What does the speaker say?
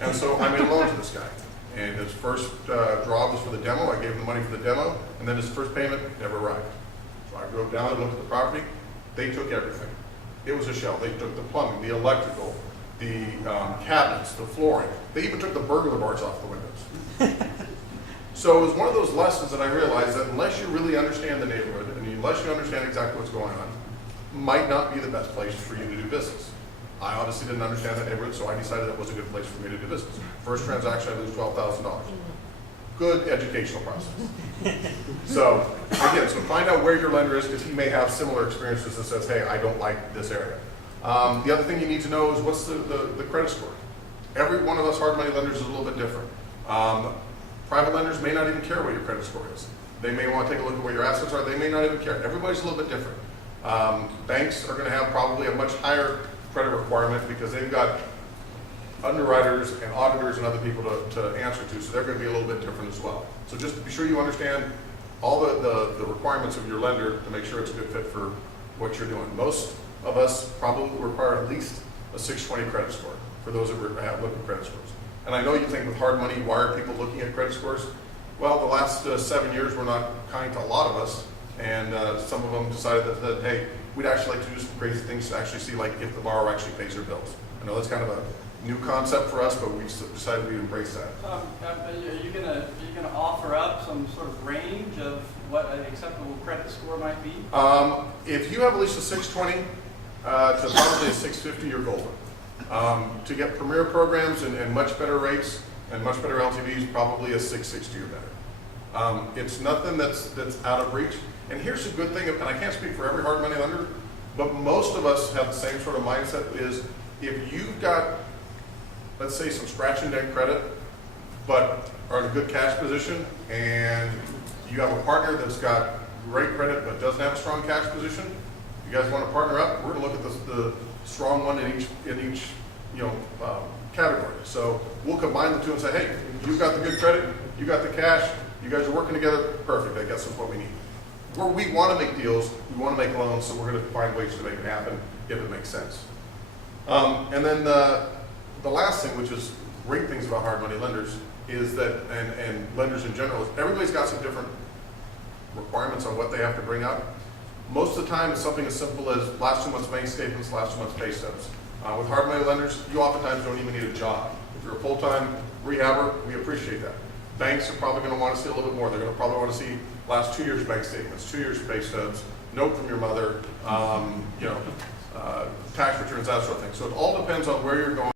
And so I made a loan to this guy. And his first draw was for the demo. I gave him the money for the demo, and then his first payment never arrived. So I drove down and looked at the property. They took everything. It was a shell. They took the plumbing, the electrical, the cabinets, the flooring. They even took the burglar bars off the windows. So it was one of those lessons that I realized that unless you really understand the neighborhood, and unless you understand exactly what's going on, might not be the best place for you to do business. I honestly didn't understand the neighborhood, so I decided that was a good place for me to do business. First transaction, I lose $12,000. Good educational process. So again, so find out where your lender is, because he may have similar experiences that says, hey, I don't like this area. The other thing you need to know is what's the credit score. Every one of us hard money lenders is a little bit different. Private lenders may not even care what your credit score is. They may want to take a look at where your assets are. They may not even care. Everybody's a little bit different. Banks are going to have probably a much higher credit requirement because they've got underwriters and auditors and other people to answer to, so they're going to be a little bit different as well. So just be sure you understand all the requirements of your lender to make sure it's a good fit for what you're doing. Most of us probably require at least a 620 credit score for those that have looking at credit scores. And I know you think with hard money, why are people looking at credit scores? Well, the last 7 years were not kind to a lot of us, and some of them decided that, hey, we'd actually like to do some crazy things to actually see like if the borrower actually pays their bills. I know that's kind of a new concept for us, but we decided we'd embrace that. Are you gonna offer up some sort of range of what an acceptable credit score might be? If you have at least a 620 to probably a 650, you're golden. To get premier programs and much better rates and much better LTVs, probably a 660 or better. It's nothing that's out of reach. And here's the good thing, and I can't speak for every hard money lender, but most of us have the same sort of mindset, is if you've got, let's say, some scratch and dent credit, but are in a good cash position, and you have a partner that's got great credit but doesn't have a strong cash position, you guys want to partner up, we're going to look at the strong one in each category. So we'll combine the two and say, hey, you've got the good credit, you got the cash, you guys are working together, perfect, I guess that's what we need. Where we want to make deals, we want to make loans, so we're going to find ways to make it happen if it makes sense. And then the last thing, which is great things about hard money lenders, is that, and lenders in general, is everybody's got some different requirements on what they have to bring up. Most of the time, it's something as simple as last 2 months' bank statements, last 2 months' pay stubs. With hard money lenders, you oftentimes don't even need a job. If you're a full-time rehabber, we appreciate that. Banks are probably going to want to see a little bit more. They're going to probably want to see last 2 years' bank statements, 2 years' pay stubs, note from your mother, tax returns, that sort of thing. So it all depends on where you're going.